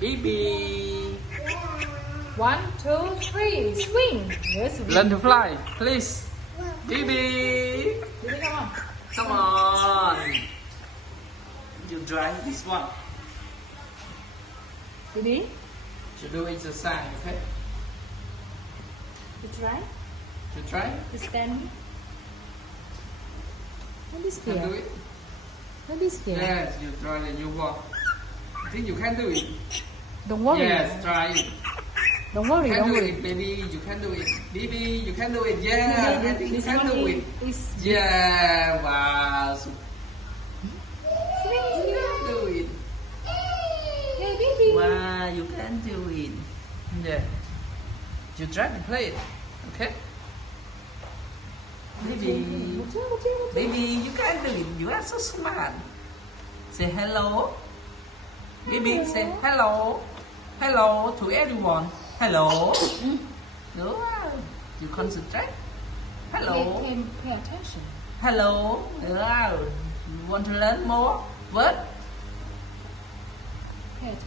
Bibi. 1, 2, 3, swing. Yes, swing. Learn to fly, please. Bibi. Bibi, come on. Come on. You try this one. Bibi, You do exercise, okay? you try You try. to stand. Don't be Can do scared. it. Don't be scared. Yes, you try and you walk. I think you can do it. Don't worry. Yes, try it. Don't worry. You can Don't do worry. it, baby. You can do it. Baby, you can do it. Yeah, I think you This can one do it. is Yeah, wow. So swing, you swing. can do it. Yeah, Bibi. Wow, you can do it. Yeah. You try to play it. Okay? Baby. Baby, you can do it. You are so smart. Say hello. Baby, say hello. Hello to everyone. Hello. Wow. You concentrate. Hello. Pay attention. Hello. Wow. You want to learn more? What? Pay attention.